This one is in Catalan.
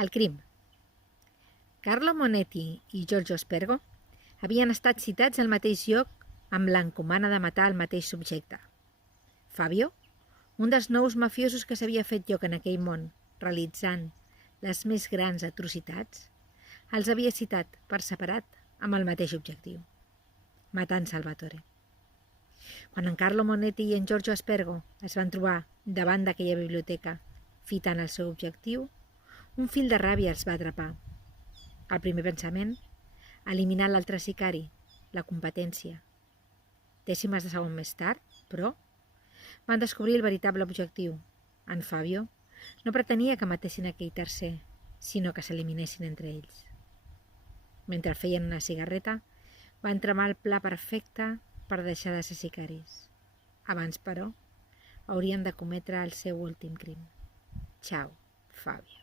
El crim. Carlo Monetti i Giorgio Spergo havien estat citats al mateix lloc amb l'encomana de matar el mateix subjecte. Fabio, un dels nous mafiosos que s'havia fet lloc en aquell món, realitzant les més grans atrocitats, els havia citat per separat amb el mateix objectiu, matar en Salvatore. Quan en Carlo Monetti i en Giorgio Spergo es van trobar davant d'aquella biblioteca fitant el seu objectiu, un fil de ràbia els va atrapar. El primer pensament, eliminar l'altre sicari, la competència. Dècimes de segon més tard, però, van descobrir el veritable objectiu. En Fabio no pretenia que matessin aquell tercer, sinó que s'eliminessin entre ells. Mentre feien una cigarreta, van tramar el pla perfecte per deixar de ser sicaris. Abans, però, haurien de cometre el seu últim crim. Ciao, Fabio.